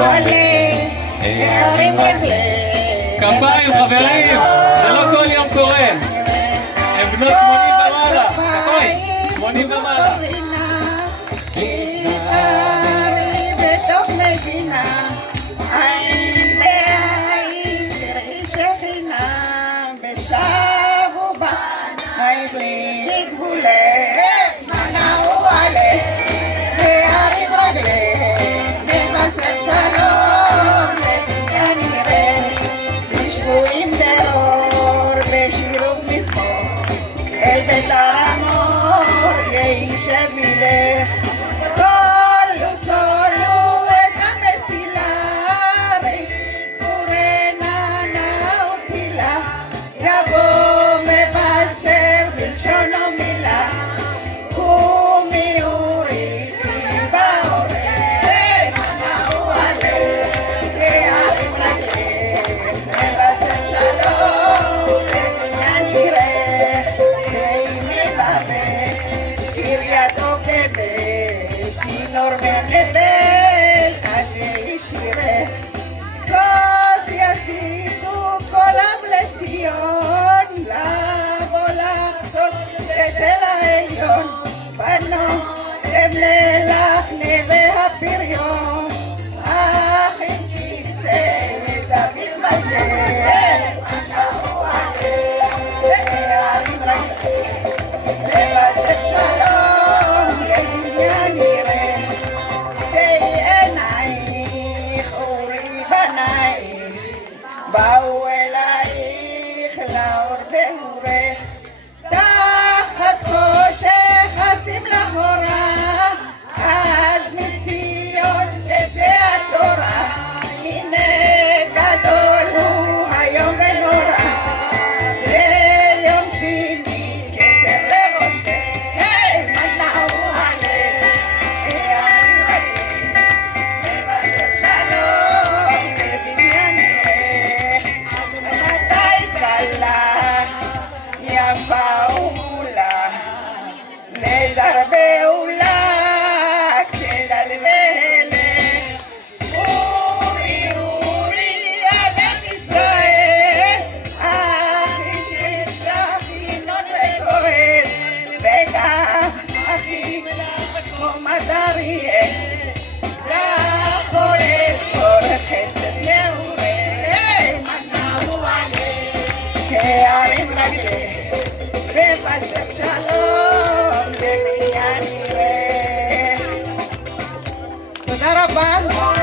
כפיים חברים, זה לא כל יום קורה. הם בנות 80 ומעלה, כפיים, 80 ומעלה. תתארי בתוך מדינה, עין בעין תראי שכינה, בשב ובא, היכלי גבולך, מנעו עלך, להרים רגלך, מבשר שלום, לבניין ירח, תשבו עם דרור, בשיר ובמזמור, אל בית הרמור, יהי שמילך. סולו סולו את המסילה, צורנה נאותילה, יבוא מבשר בלשונו מילה, קומי וריחי בעורף, מנעו עלך, להרים רגלך, מבשר שלום, לבניין ירח, צאי מבבל, קרייתו כבל, כינור ונבל, אז ישירך. סוס יסיסו קוליו לציון, לבוא לחצות אצל העליון, בנו לבני לך נווה הפריון, אך עם כיסא דוד מלך, מנעו עלך, להרים רגלך, מבשר שלום, לבניין ירח, שאי עינייך אורי בנייך, באו אלייך לאור בהורך, תחת חושך אשים לך אורה, אז מציון תצא התורה, הנה גדול הוא היום ונורא, ביום שימי כתר לראשך, היי מנעו עלך, להרים רגלך, מבשר שלום, לבניין ירח, מתי קלה, יפה ומולה, לזר בעולה, כדל והלך, אורי אורי עדת ישראל, אחי שישלח ינון וכהן, וגם אחי חומת אריה, זכור אזכור חסד מעורה, מנעו עלך, להרים רגלך, מבשר שלום, לבניין ירח. תודה רבה.